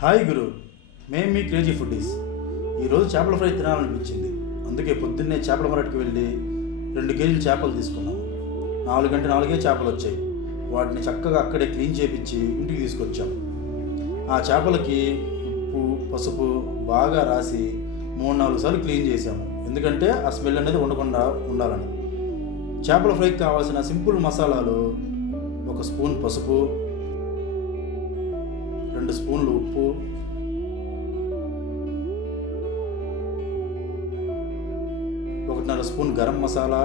Hi గురు, మేము మీ crazy foodies. ఈరోజు చేపల ఫ్రై తినాలనిపించింది. అందుకే పొద్దున్నే చేపల మార్కెట్కి వెళ్ళి 2 కేజీలు చేపలు తీసుకున్నాము. 4 గంటల 4 చేపలు వచ్చాయి. వాటిని చక్కగా అక్కడే క్లీన్ చేపించి ఇంటికి తీసుకొచ్చాం. ఆ చేపలకి ఉప్పు పసుపు బాగా రాసి 3-4 సార్లు క్లీన్ చేసాము. ఎందుకంటే ఆ స్మెల్ అనేది ఉండకుండా ఉండాలని. చేపల ఫ్రైకి కావాల్సిన సింపుల్ మసాలాలు: 1 స్పూన్ పసుపు, 2 స్పూన్లు ఉప్పు, 1.5 స్పూన్ గరం మసాలా,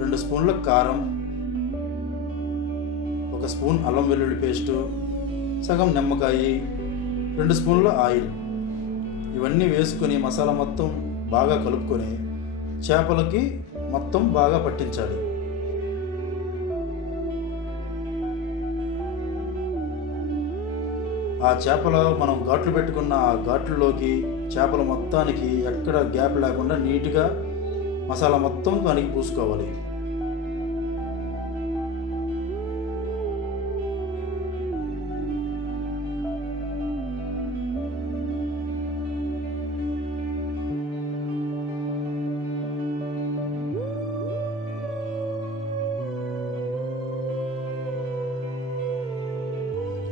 2 స్పూన్ల కారం, 1 స్పూన్ అల్లం వెల్లుల్లి పేస్టు, సగం నిమ్మకాయ, 2 స్పూన్ల ఆయిల్. ఇవన్నీ వేసుకొని మసాలా మొత్తం బాగా కలుపుకొని చేపలకి మొత్తం బాగా పట్టించాలి. ఆ చేపలో మనం ఘాట్లు పెట్టుకున్న ఆ ఘాట్లలోకి చేపల మొత్తానికి ఎక్కడ గ్యాప్ లేకుండా నీట్గా మసాలా మొత్తం దానికి పూసుకోవాలి.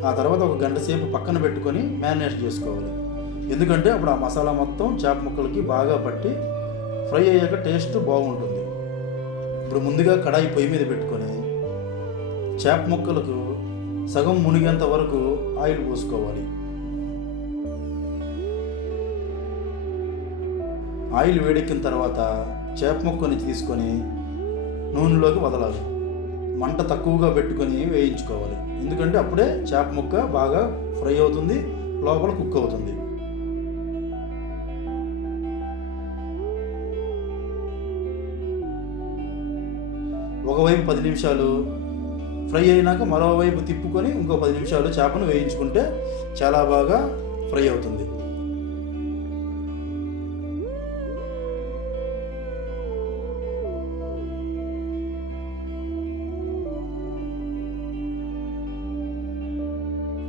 ఆ తర్వాత 1 గంట సేపు పక్కన పెట్టుకొని మ్యారినేట్ చేసుకోవాలి. ఎందుకంటే అప్పుడు ఆ మసాలా మొత్తం చేప ముక్కలకి బాగా పట్టి ఫ్రై అయ్యాక టేస్ట్ బాగుంటుంది. ఇప్పుడు ముందుగా కడాయి పొయ్యి మీద పెట్టుకొని చేప ముక్కలకు సగం మునిగేంత వరకు ఆయిల్ పోసుకోవాలి. ఆయిల్ వేడెక్కిన తర్వాత చేప ముక్కని తీసుకొని నూనెలోకి వదలాలి. మంట తక్కువగా పెట్టుకొని వేయించుకోవాలి. ఎందుకంటే అప్పుడే చేప ముక్క బాగా ఫ్రై అవుతుంది, లోపల కుక్ అవుతుంది. ఒకవైపు 10 నిమిషాలు ఫ్రై అయినాక మరోవైపు తిప్పుకొని ఇంకో 10 నిమిషాలు చేపను వేయించుకుంటే చాలా బాగా ఫ్రై అవుతుంది.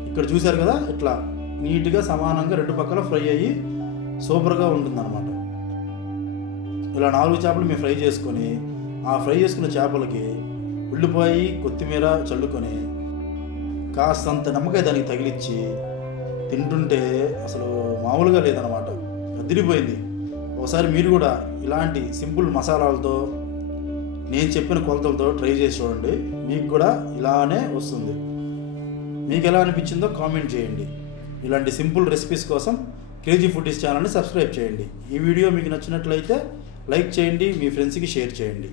ఇక్కడ చూశారు కదా, ఇట్లా నీట్గా సమానంగా 2 పక్కల ఫ్రై అయ్యి సూపర్గా ఉంటుందన్నమాట. ఇలా 4 చేపలు మేము ఫ్రై చేసుకొని ఆ ఫ్రై చేసుకున్న చేపలకి ఉల్లిపాయ కొత్తిమీర చల్లుకొని కాస్తంత నిమ్మకాయ దానికి తగిలిచ్చి తింటుంటే అసలు మామూలుగా లేదన్నమాట, అదిరిపోయింది. ఒకసారి మీరు కూడా ఇలాంటి సింపుల్ మసాలాలతో నేను చెప్పిన కొలతలతో ట్రై చేసి చూడండి. మీకు కూడా ఇలానే వస్తుంది. మీకు ఎలా అనిపించిందో కామెంట్ చేయండి. ఇలాంటి సింపుల్ రెసిపీస్ కోసం క్రేజీ ఫుడ్డీస్ ఛానల్ని సబ్స్క్రైబ్ చేయండి. ఈ వీడియో మీకు నచ్చినట్లయితే లైక్ చేయండి, మీ ఫ్రెండ్స్కి షేర్ చేయండి.